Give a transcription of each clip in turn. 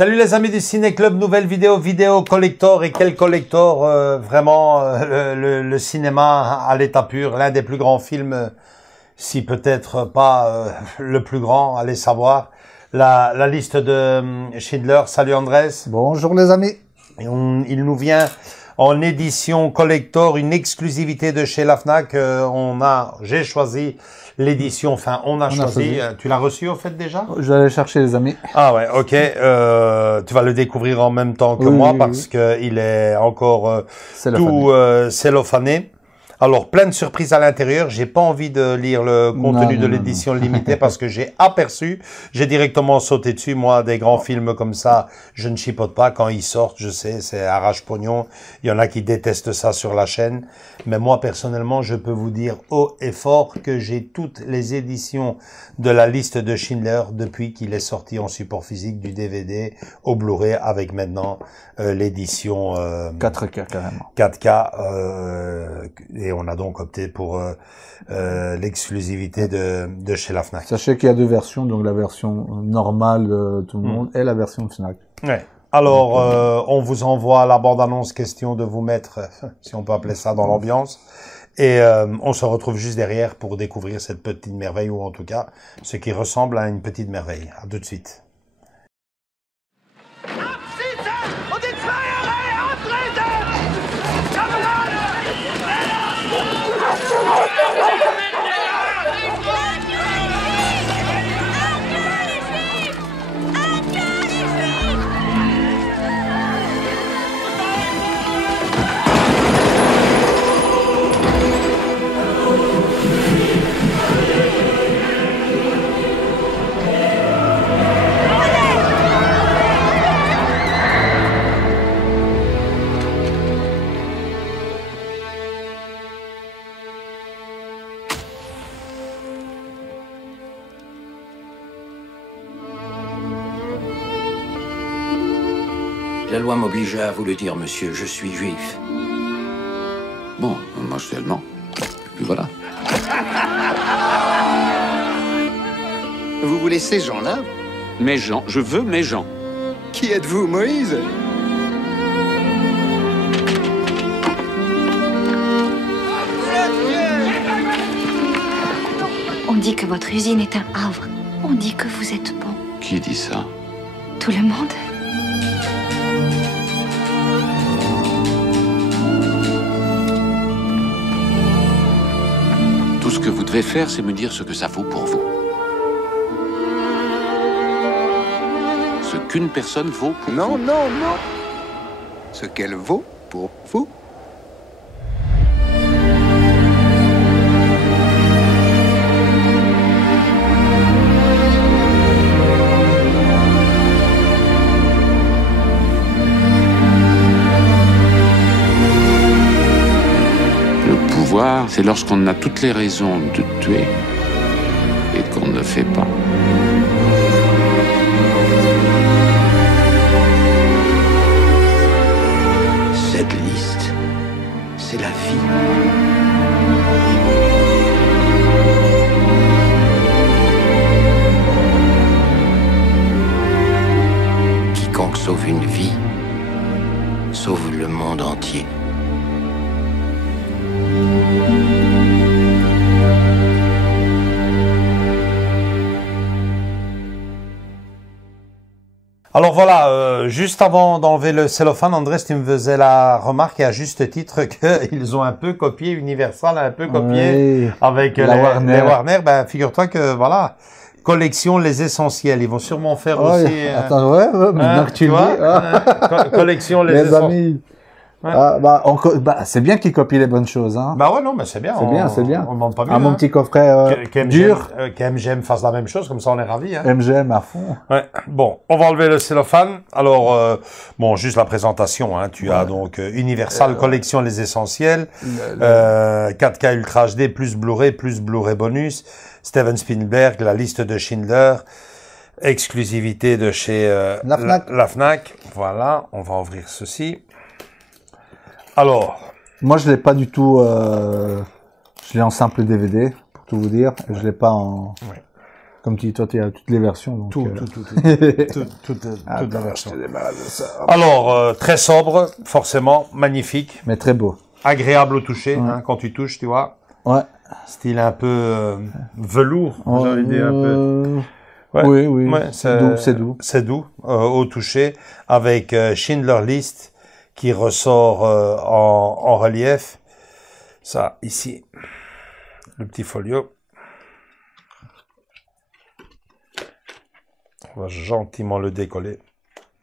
Salut les amis du Ciné Club, nouvelle vidéo collector. Et quel collector, vraiment le cinéma à l'état pur, l'un des plus grands films, si peut-être pas le plus grand, allez savoir. La liste de Schindler. Salut Andrés. Bonjour les amis. Et il nous vient en édition collector, une exclusivité de chez la Fnac. J'ai choisi l'édition, enfin on a choisi. Tu l'as reçu au fait déjà? Je vais aller chercher les amis. Ah ouais, ok. Tu vas le découvrir en même temps que moi parce que il est encore tout cellophané. Alors, plein de surprises à l'intérieur. J'ai pas envie de lire le contenu de l'édition limitée parce que j'ai aperçu, j'ai directement sauté dessus. Moi, des grands films comme ça, je ne chipote pas. Quand ils sortent, je sais, c'est arrache-pognon. Il y en a qui détestent ça sur la chaîne. Mais moi, personnellement, je peux vous dire haut et fort que j'ai toutes les éditions de la liste de Schindler depuis qu'il est sorti en support physique du DVD au Blu-ray avec maintenant l'édition 4K carrément. 4K et on a donc opté pour l'exclusivité de chez la Fnac. Sachez qu'il y a deux versions, donc la version normale de tout le monde et la version Fnac. Ouais. Alors, on vous envoie la bande-annonce, question de vous mettre, si on peut appeler ça, dans l'ambiance. Et on se retrouve juste derrière pour découvrir cette petite merveille, ou en tout cas, ce qui ressemble à une petite merveille. À tout de suite. La loi m'obligeait à vous le dire, monsieur, je suis juif. Bon, moi je suis allemand. Puis voilà. Vous voulez ces gens-là? Mes gens, je veux mes gens. Qui êtes-vous, Moïse? On dit que votre usine est un havre. On dit que vous êtes bon. Qui dit ça? Tout le monde. Tout ce que vous devez faire, c'est me dire ce que ça vaut pour vous. Ce qu'une personne vaut pour Non, vous. non, non. Ce qu'elle vaut pour vous. C'est lorsqu'on a toutes les raisons de tuer et qu'on ne le fait pas. Cette liste, c'est la vie. Quiconque sauve une vie, sauve le monde entier. Alors voilà, juste avant d'enlever le cellophane, Andrés, tu me faisais la remarque, et à juste titre, qu'ils ont un peu copié Universal, un peu copié avec les Warner. Ben, figure-toi que, voilà, collection Les Essentiels. Ils vont sûrement faire aussi... Attends, maintenant que tu le dis. Collection Les Essentiels. Ouais. C'est bien qu'ils copient les bonnes choses, hein. Bah ouais, non, mais c'est bien. C'est bien. On demande pas mieux. Mon petit coffret dur. Qu'MGM fasse la même chose, comme ça on est ravis. Hein. MGM à fond. Ouais. Bon, on va enlever le cellophane. Alors, bon, juste la présentation. Hein. Tu as donc Universal Collection Les Essentiels, 4K Ultra HD plus Blu-ray bonus, Steven Spielberg, la liste de Schindler, exclusivité de chez la Fnac. Voilà, on va ouvrir ceci. Alors, moi je l'ai pas du tout. Je l'ai en simple DVD pour tout vous dire. Je l'ai pas en. Oui. Comme tu dis, toi, tu as toutes les versions. Donc, toute la version. Alors, très sobre, forcément, magnifique. Mais très beau. Agréable au toucher, hein, quand tu touches, tu vois. Ouais. Style un peu velours, j'ai envie de dire un peu. Ouais. Oui, oui. Ouais, c'est doux. C'est doux au toucher, avec Schindler List qui ressort en relief. Ça, ici, le petit folio. On va gentiment le décoller.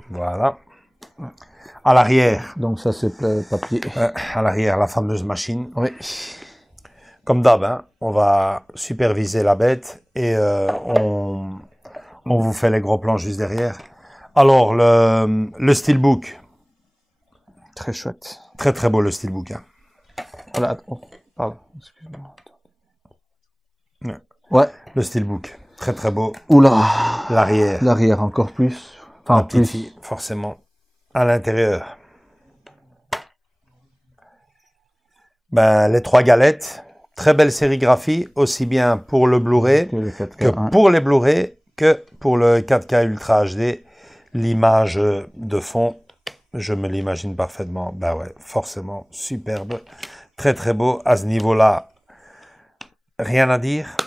Voilà. À l'arrière. Donc ça, c'est papier. À l'arrière, la fameuse machine. Oui. Comme d'hab, hein, on va superviser la bête et on vous fait les gros plans juste derrière. Alors, le steelbook. Très chouette. Très très beau le steelbook. Hein. Voilà. Oh, pardon. Excuse-moi. Ouais. Le steelbook. Très très beau. Oula. L'arrière. L'arrière encore plus. Enfin, La petite plus. fille, forcément. À l'intérieur. Ben, les 3 galettes. Très belle sérigraphie, aussi bien pour le Blu-ray que pour les Blu-ray, que pour le 4K Ultra HD. L'image de fond, je me l'imagine parfaitement. Ben ouais, forcément, superbe. Très très beau. À ce niveau-là, rien à dire.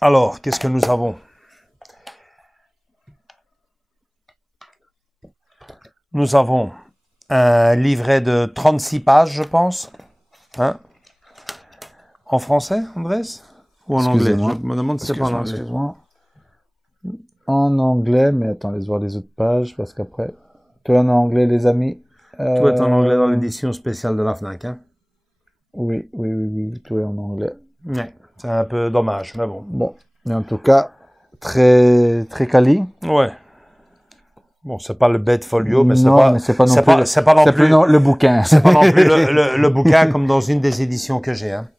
Alors, qu'est-ce que nous avons? Nous avons un livret de 36 pages, je pense. Hein? En français, Andrés? Ou en anglais? Je me demande si c'est pas en anglais. Excuse-moi. En anglais, mais attends, laisse voir les autres pages, parce qu'après... Tout en anglais, les amis. Tout est en anglais dans l'édition spéciale de la FNAC, hein? Oui, tout est en anglais. Ouais, c'est un peu dommage, mais bon. Bon, mais en tout cas, très quali. Ouais. Bon, c'est pas le bête folio, mais c'est pas non plus le bouquin. C'est pas non plus le bouquin comme dans une des éditions que j'ai. Hein.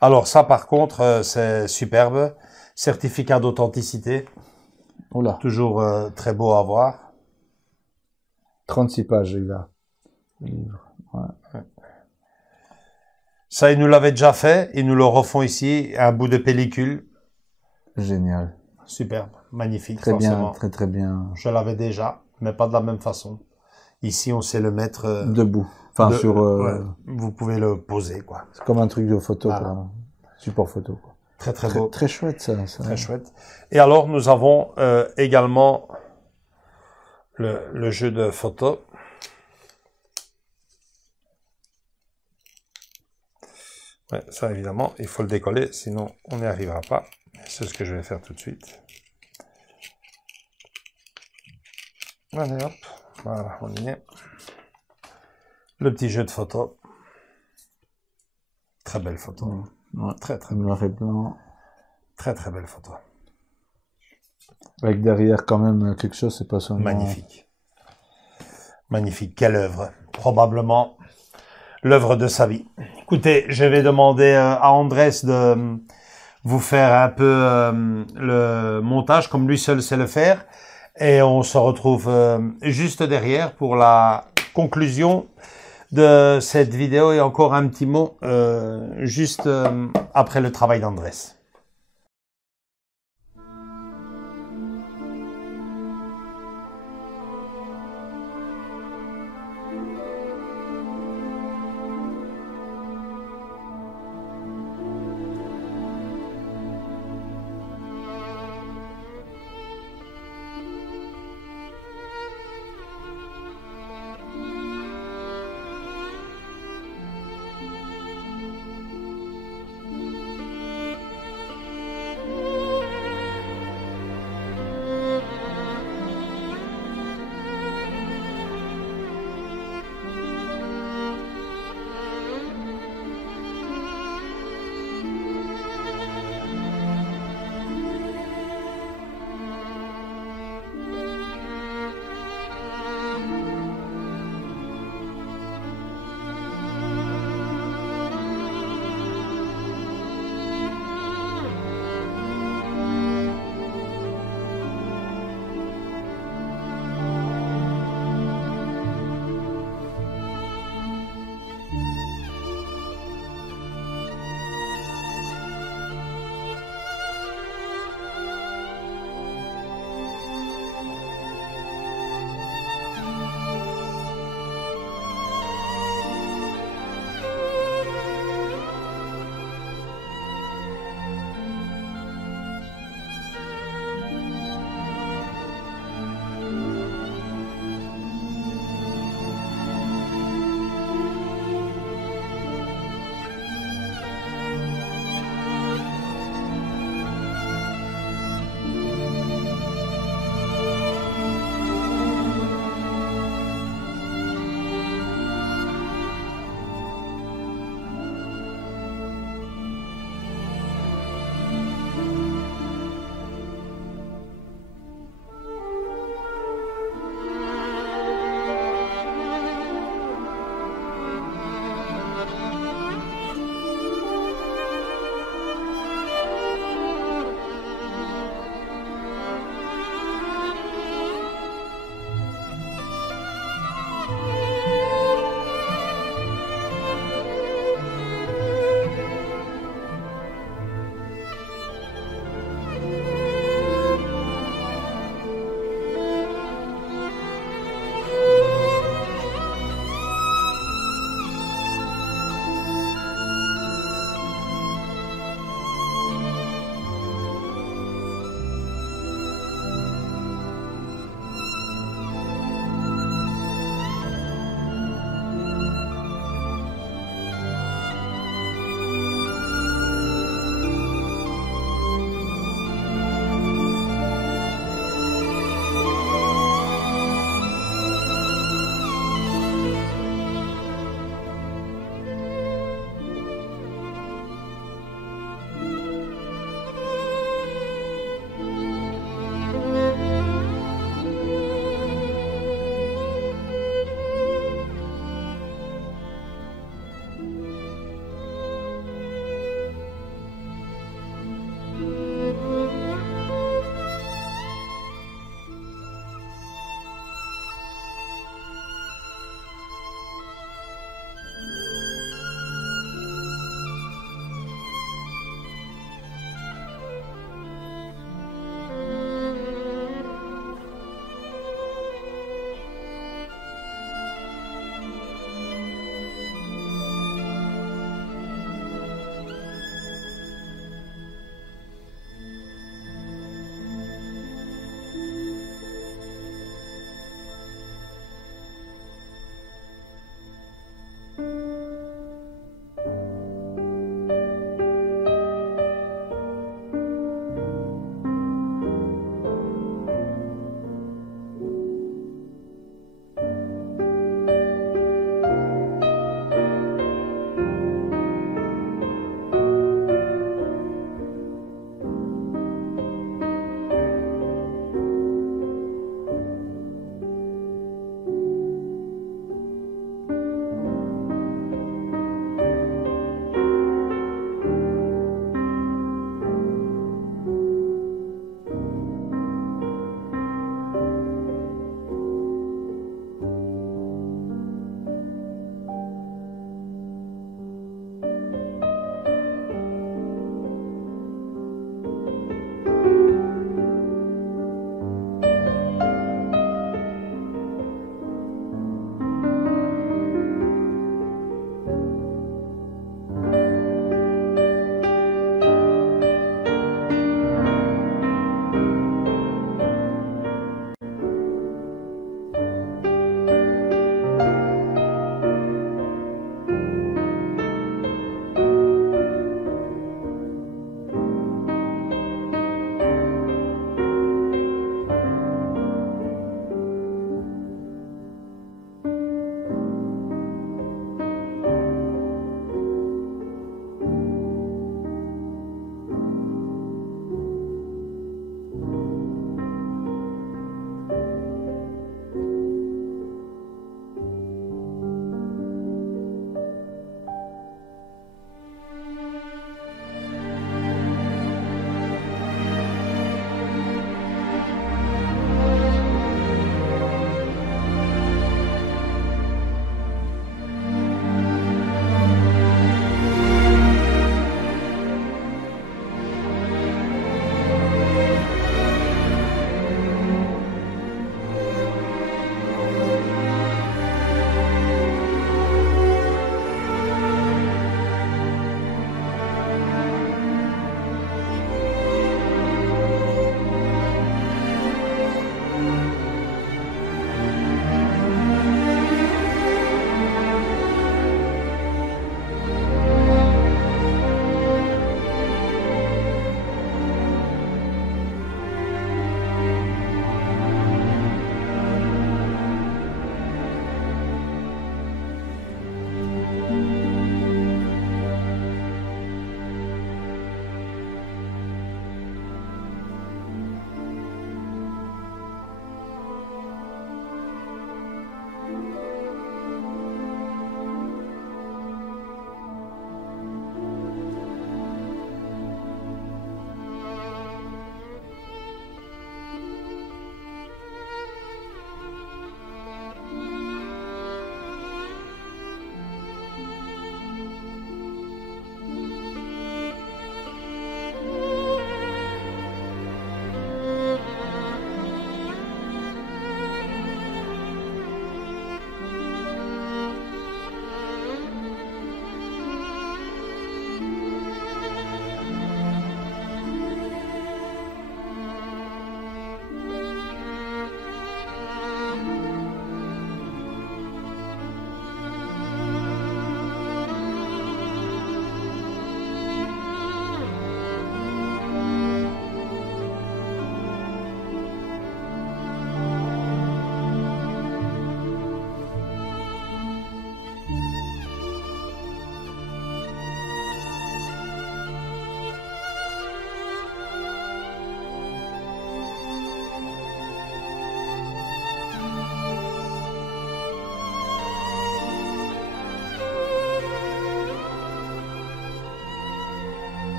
Alors ça, par contre, c'est superbe. Certificat d'authenticité. Oula. Toujours très beau à voir. 36 pages, il a. Le livre. Ouais. Ça, ils nous l'avaient déjà fait. Ils nous le refont ici. Un bout de pellicule. Génial. Superbe. Magnifique. Très forcément. bien, très bien. Je l'avais déjà, mais pas de la même façon. Ici, on sait le mettre... debout. Enfin, sur... ouais, vous pouvez le poser, quoi. C'est comme un truc de photo, quoi. Support photo, quoi. Très beau. Très chouette, ça. Très chouette. Et alors, nous avons également le jeu de photos. Ouais, ça, évidemment, il faut le décoller, sinon on n'y arrivera pas. C'est ce que je vais faire tout de suite. Allez, hop. Voilà, on y est. Le petit jeu de photos. Très belle photo. Ouais. Très noir et blanc. Très belle photo. Avec derrière quand même quelque chose, c'est pas seulement... Magnifique. Magnifique. Quelle œuvre. Probablement l'œuvre de sa vie. Écoutez, je vais demander à Andrés de vous faire un peu le montage comme lui seul sait le faire. Et on se retrouve juste derrière pour la conclusion de cette vidéo et encore un petit mot juste après le travail d'Andrés.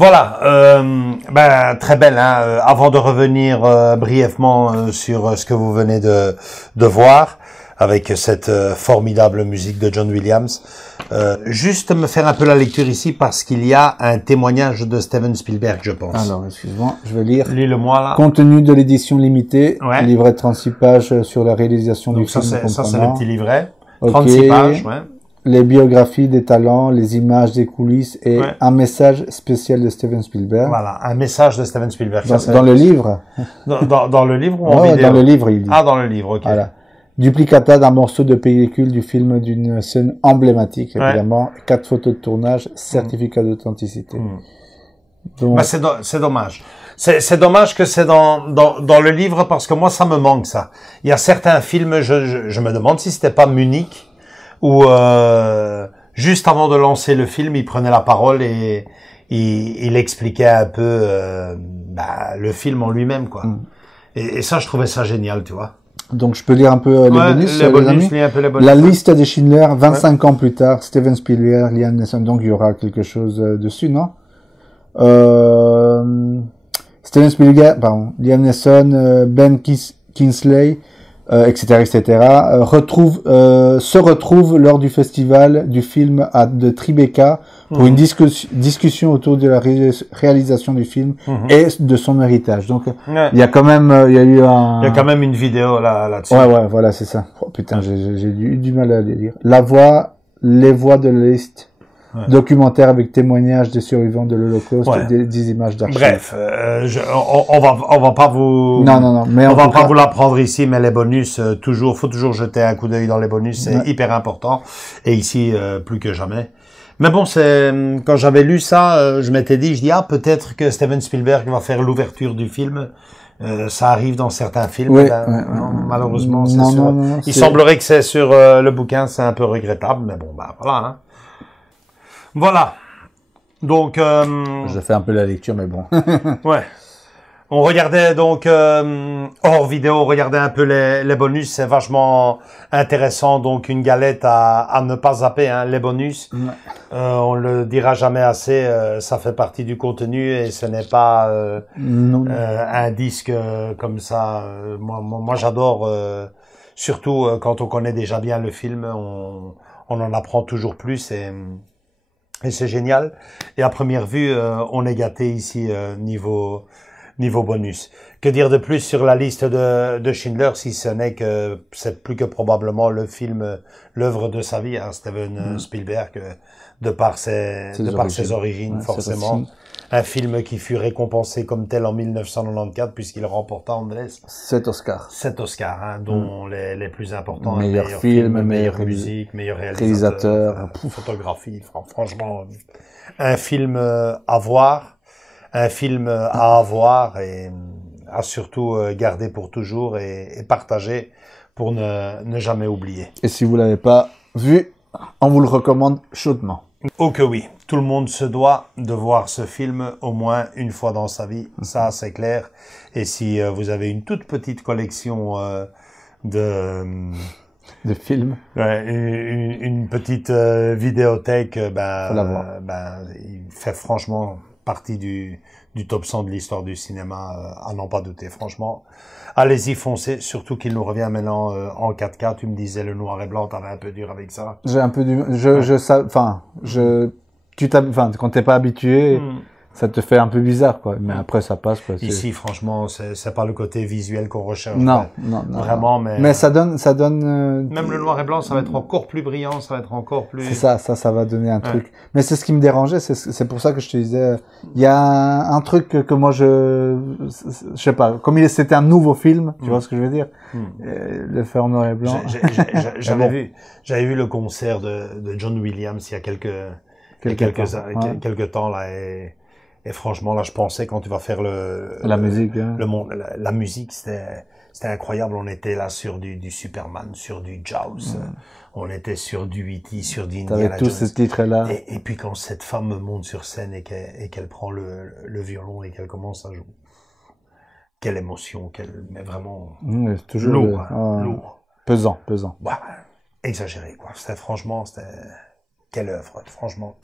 Voilà, très belle. Hein, avant de revenir brièvement sur ce que vous venez de voir, avec cette formidable musique de John Williams, juste me faire un peu la lecture ici parce qu'il y a un témoignage de Steven Spielberg, je pense. Alors, excuse-moi, je vais lire. Lis-le-moi là. Compte tenu de l'édition limitée, Ouais. livret de 36 pages sur la réalisation Donc du film. ça c'est le petit livret. Ok. 36 pages, ouais. Les biographies des talents, les images des coulisses et Ouais. un message spécial de Steven Spielberg. Voilà, un message de Steven Spielberg. Dans le livre. Dans le livre ou en Ouais, vidéo? dans le livre, il dit. Ah, dans le livre, ok. Voilà. Duplicata d'un morceau de pellicule du film d'une scène emblématique, évidemment. 4 photos de tournage, certificat d'authenticité. Donc, Bah, c'est dommage. C'est dommage que c'est dans le livre parce que moi, ça me manque, ça. Il y a certains films, je me demande si c'était pas Munich, où juste avant de lancer le film, il prenait la parole et il expliquait un peu le film en lui-même, quoi. Et ça, je trouvais ça génial, tu vois. donc je peux lire un peu les bonus, les bonus, amis. lis un peu les bonus. La liste de Schindler, 25 ans plus tard, Steven Spielberg, Liam Neeson, donc il y aura quelque chose dessus, non? Steven Spielberg, pardon, Liam Neeson, Ben Kingsley, etc., se retrouvent lors du festival du film de Tribeca pour une discussion autour de la réalisation du film et de son héritage. Donc, il y a quand même, il y a eu un... Il y a quand même une vidéo là-dessus. Ouais, voilà, c'est ça. Oh, putain, j'ai eu du mal à les lire. Les voix de l'Est. Documentaire avec témoignages des survivants de l'Holocauste, des images d'archives. Bref, on va pas vous... Non, mais on va pas vous l'apprendre ici, mais les bonus, faut toujours jeter un coup d'œil dans les bonus, c'est hyper important. Et ici, plus que jamais. Mais bon, quand j'avais lu ça, je m'étais dit, peut-être que Steven Spielberg va faire l'ouverture du film. Ça arrive dans certains films. Non, malheureusement, c'est sûr. Il semblerait que c'est sur le bouquin, c'est un peu regrettable, mais bon, voilà, hein. Voilà. Donc, je fais un peu la lecture, mais bon. ouais. On regardait donc hors vidéo, on regardait un peu les bonus, c'est vachement intéressant. Donc une galette à ne pas zapper, hein, les bonus. On le dira jamais assez, ça fait partie du contenu et ce n'est pas un disque comme ça. Moi j'adore, surtout quand on connaît déjà bien le film, on en apprend toujours plus et c'est génial. Et à première vue, on est gâté ici niveau bonus. Que dire de plus sur la liste de Schindler, si ce n'est que c'est plus que probablement le film, l'œuvre de sa vie, hein, Steven Spielberg, de par ses origines, forcément. Un film qui fut récompensé comme tel en 1994, puisqu'il remporta, Andrés, 7 Oscars. 7 Oscars, hein, dont les plus importants. Meilleur film, meilleure musique, meilleur réalisateur, photographie, franchement, un film à voir. Un film à avoir et à surtout garder pour toujours et partager pour ne jamais oublier. Et si vous l'avez pas vu, on vous le recommande chaudement. Oh que oui, tout le monde se doit de voir ce film au moins une fois dans sa vie, ça c'est clair. Et si vous avez une toute petite collection de films, une petite vidéothèque, il fait franchement partie du top 100 de l'histoire du cinéma, à n'en pas douter, franchement. Allez-y, foncez, surtout qu'il nous revient maintenant en 4K. Tu me disais le noir et blanc, t'avais un peu dur avec ça. J'ai un peu du... quand t'es pas habitué, ça te fait un peu bizarre, quoi. Mais après, ça passe, quoi. Ici, franchement, c'est pas le côté visuel qu'on recherche. Non. Vraiment, mais ça donne, même le noir et blanc, ça va être encore plus brillant, ça va être encore plus... C'est ça va donner un truc. Mais c'est ce qui me dérangeait, c'est pour ça que je te disais, il y a un truc que moi je sais pas, comme c'était un nouveau film, tu vois ce que je veux dire? Le faire en noir et blanc. J'avais vu le concert de John Williams il y a quelques temps, là, et franchement, là, je pensais quand tu vas faire la musique, hein. La musique, c'était incroyable. On était là sur du Superman, sur du Jaws, on était sur du E.T., sur du Indiana Jones. Avec tous ces titres-là. Et puis quand cette femme monte sur scène et qu'elle prend le violon et qu'elle commence à jouer, quelle émotion, mais vraiment toujours lourd, lourd. Pesant. Exagéré, quoi. Quelle œuvre, franchement.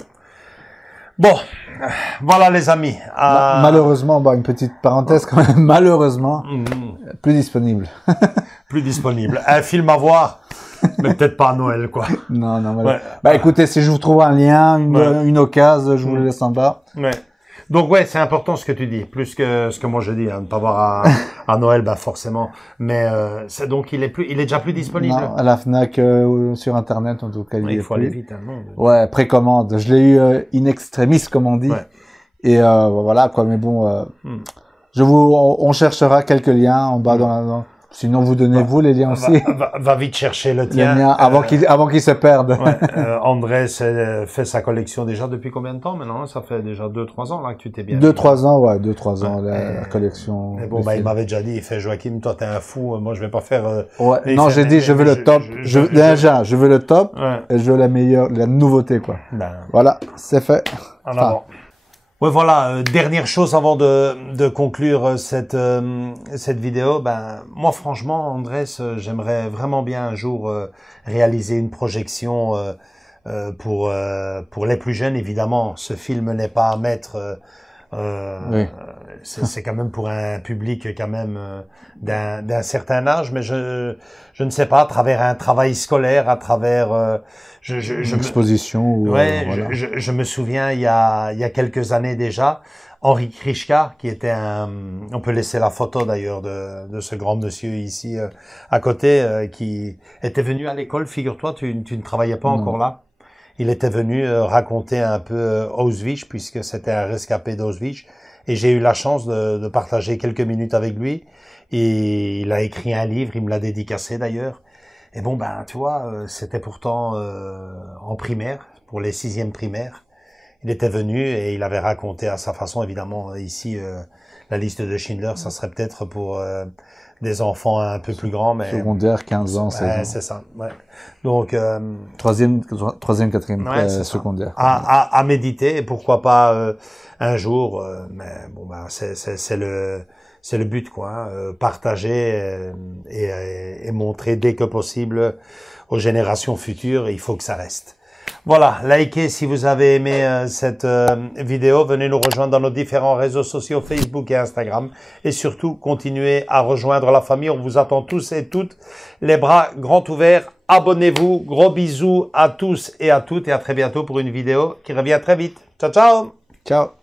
Bon, voilà les amis. Malheureusement, une petite parenthèse quand même, malheureusement, plus disponible. Plus disponible. Un film à voir, mais peut-être pas à Noël, quoi. Non, ouais. Écoutez, si je vous trouve un lien, une occasion, je vous le laisse en bas. Ouais. Donc c'est important ce que tu dis, plus que ce que moi je dis, ne pas voir à Noël, forcément. Mais donc il est déjà plus disponible. Non, à la Fnac, sur Internet en tout cas. Il faut aller vite, non. Ouais, précommande. Je l'ai eu in extremis, comme on dit. Ouais. Et voilà quoi. Mais bon, on cherchera quelques liens en bas Sinon, vous donnez-vous les liens aussi. Va vite chercher le tien. Les liens avant qu'ils se perdent. Ouais, André fait sa collection déjà depuis combien de temps maintenant? Ça fait déjà 2-3 ans là que tu t'es bien. 2-3 ans, ouais, 2-3 ans la collection. Mais bon, il m'avait déjà dit, il fait Joachim, toi t'es un fou, moi je vais pas faire. Ouais. Non, j'ai dit, je veux le top. Je veux le top et je veux la nouveauté quoi. Voilà, c'est fait. En avant. Ouais, voilà. Dernière chose avant de conclure cette vidéo. Moi, franchement, Andrés, j'aimerais vraiment bien un jour réaliser une projection pour les plus jeunes. Évidemment, ce film n'est pas à mettre. Oui. C'est quand même pour un public quand même d'un certain âge, mais je ne sais pas, à travers un travail scolaire, à travers une exposition. Ouais, voilà. je me souviens il y a quelques années déjà, Henri Krichka, qui était on peut laisser la photo d'ailleurs de ce grand monsieur ici à côté, qui était venu à l'école. Figure-toi, tu ne travaillais pas encore là. Il était venu raconter un peu Auschwitz, puisque c'était un rescapé d'Auschwitz. Et j'ai eu la chance de partager quelques minutes avec lui. Et il a écrit un livre, il me l'a dédicacé d'ailleurs. Et bon, tu vois, c'était pourtant en primaire, pour les 6e primaires. Il était venu et il avait raconté à sa façon, évidemment, ici, la liste de Schindler, ça serait peut-être pour des enfants un peu plus grands, mais... Secondaire, 15 ans, 16 ans. C'est ça, ouais. Donc... Troisième, quatrième, secondaire. À méditer, et pourquoi pas un jour, mais bon, c'est le but, quoi. Partager et montrer dès que possible aux générations futures, il faut que ça reste. Voilà, likez si vous avez aimé cette vidéo. Venez nous rejoindre dans nos différents réseaux sociaux, Facebook et Instagram. Et surtout, continuez à rejoindre la famille. On vous attend tous et toutes, les bras grands ouverts. Abonnez-vous. Gros bisous à tous et à toutes. Et à très bientôt pour une vidéo qui revient très vite. Ciao, ciao. Ciao.